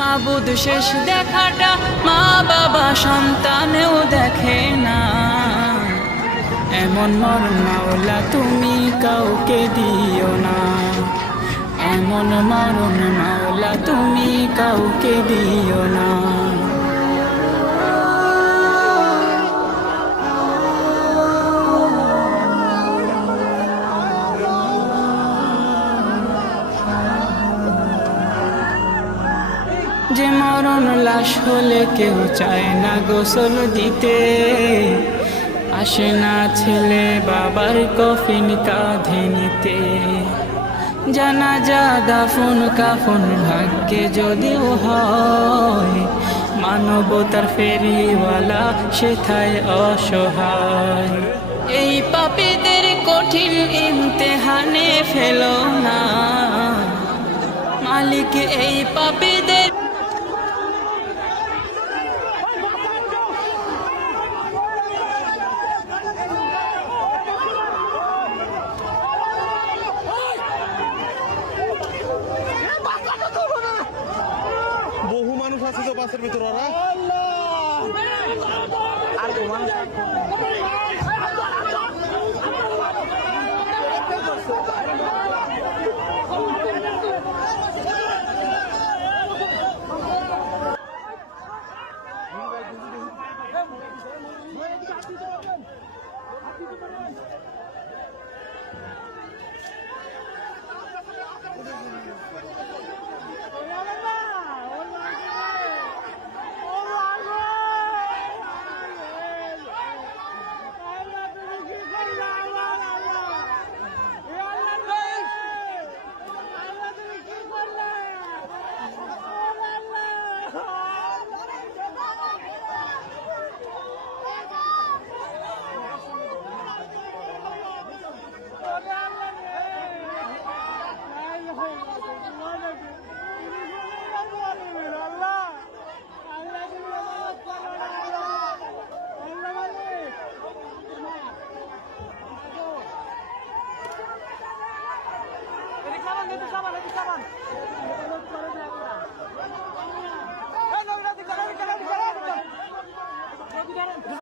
মাবুদ শেষ দেখাটা মা বাবা সন্তানেও দেখে না। এমন মরণ মাওলা তুমি কাউকে দিও না, এমন মরণ মাওলা তুমি কাউকে দিও না। যে মরণ লাশ হলে কেউ চায় না গোসল দিতে, আসে না ছেলে বাবার কফিন কাঁধে নিতে। জানাজা দাফন কাফন ভাগ্যে যদিও হয়, মানবতার ফেরিওয়ালা সেথায় অসহায়। এই পাপীদের কঠিন ইমতেহানে ফেলো না মালিক, এই পাপীদের বহু মানুষ আছে তো বাসের ভিতর। ওরা আর সাবান